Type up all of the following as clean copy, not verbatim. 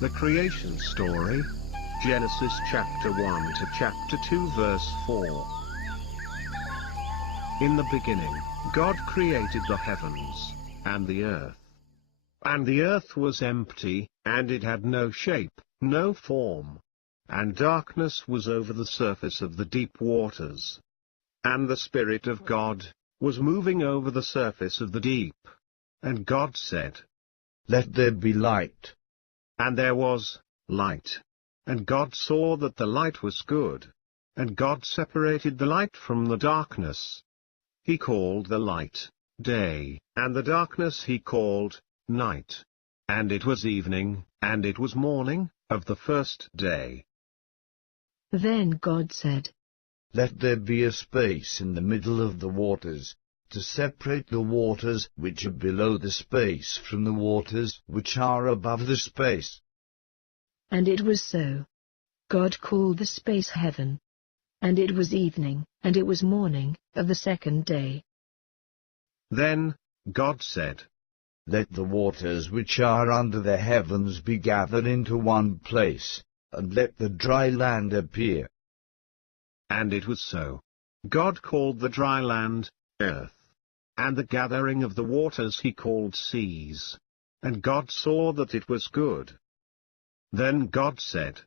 The creation story. Genesis chapter 1 to chapter 2 verse 4. In the beginning, God created the heavens, and the earth. And the earth was empty, and it had no shape, no form. And darkness was over the surface of the deep waters. And the Spirit of God was moving over the surface of the deep. And God said, "Let there be light." And there was light. And God saw that the light was good. And God separated the light from the darkness. He called the light day, and the darkness he called night. And it was evening, and it was morning, of the first day. Then God said, "Let there be a space in the middle of the waters, to separate the waters which are below the space from the waters which are above the space." And it was so. God called the space heaven. And it was evening, and it was morning, of the second day. Then God said, "Let the waters which are under the heavens be gathered into one place, and let the dry land appear." And it was so. God called the dry land earth. And the gathering of the waters he called seas. And God saw that it was good. Then God said,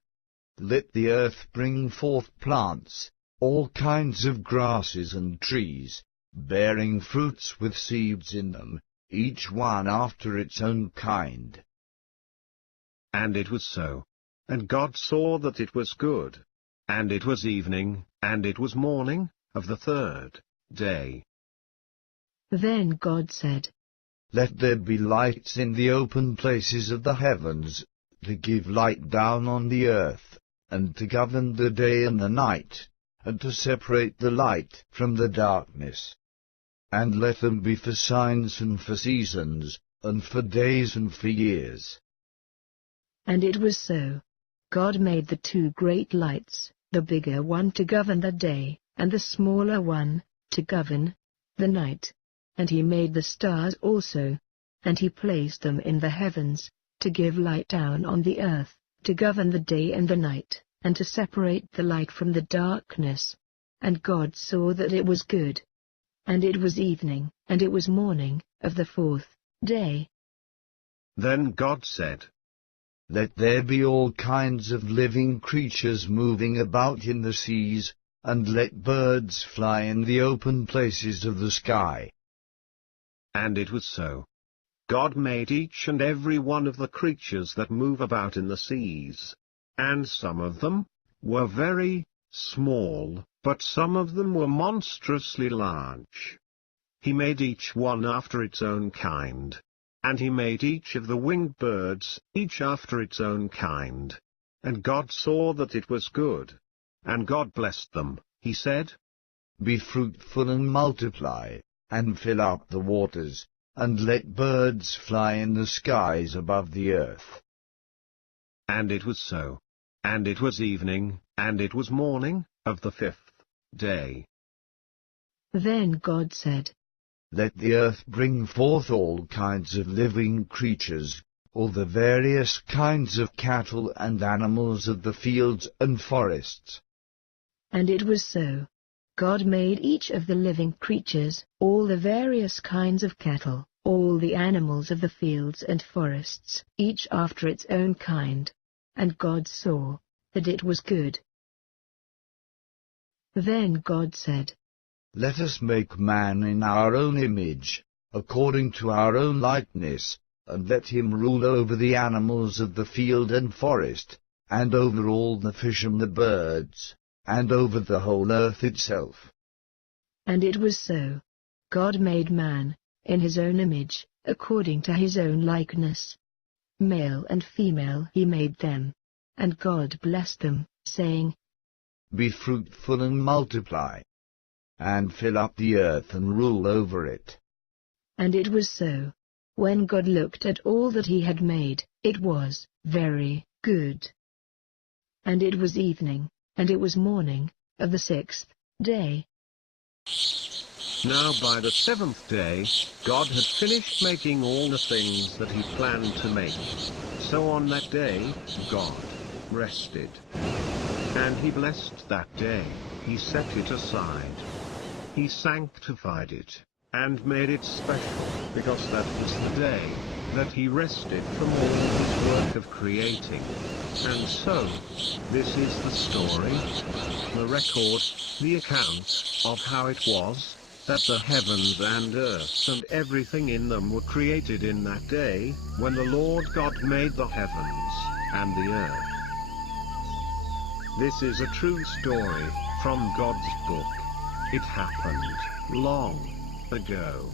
"Let the earth bring forth plants, all kinds of grasses and trees, bearing fruits with seeds in them, each one after its own kind." And it was so. And God saw that it was good. And it was evening, and it was morning, of the third day. Then God said, "Let there be lights in the open places of the heavens, to give light down on the earth, and to govern the day and the night, and to separate the light from the darkness. And let them be for signs and for seasons, and for days and for years." And it was so. God made the two great lights, the bigger one to govern the day, and the smaller one to govern the night. And he made the stars also. And he placed them in the heavens, to give light down on the earth, to govern the day and the night, and to separate the light from the darkness. And God saw that it was good. And it was evening, and it was morning, of the fourth day. Then God said, "Let there be all kinds of living creatures moving about in the seas, and let birds fly in the open places of the sky." And it was so. God made each and every one of the creatures that move about in the seas. And some of them were very small, but some of them were monstrously large. He made each one after its own kind. And he made each of the winged birds, each after its own kind. And God saw that it was good. And God blessed them. He said, "Be fruitful and multiply, and fill up the waters, and let birds fly in the skies above the earth." And it was so. And it was evening, and it was morning, of the fifth day. Then God said, "Let the earth bring forth all kinds of living creatures, all the various kinds of cattle and animals of the fields and forests." And it was so. God made each of the living creatures, all the various kinds of cattle, all the animals of the fields and forests, each after its own kind. And God saw that it was good. Then God said, "Let us make man in our own image, according to our own likeness, and let him rule over the animals of the field and forest, and over all the fish and the birds, and over the whole earth itself." And it was so. God made man, in his own image, according to his own likeness. Male and female he made them. And God blessed them, saying, "Be fruitful and multiply, and fill up the earth and rule over it." And it was so. When God looked at all that he had made, it was very good. And it was evening, and it was morning, of the sixth day. Now by the seventh day, God had finished making all the things that he planned to make. So on that day, God rested. And he blessed that day, he set it aside. He sanctified it, and made it special, because that was the day that he rested from all his work of creating. And so, this is the story, the record, the account, of how it was, that the heavens and earth and everything in them were created in that day, when the Lord God made the heavens and the earth. This is a true story, from God's book. It happened long ago.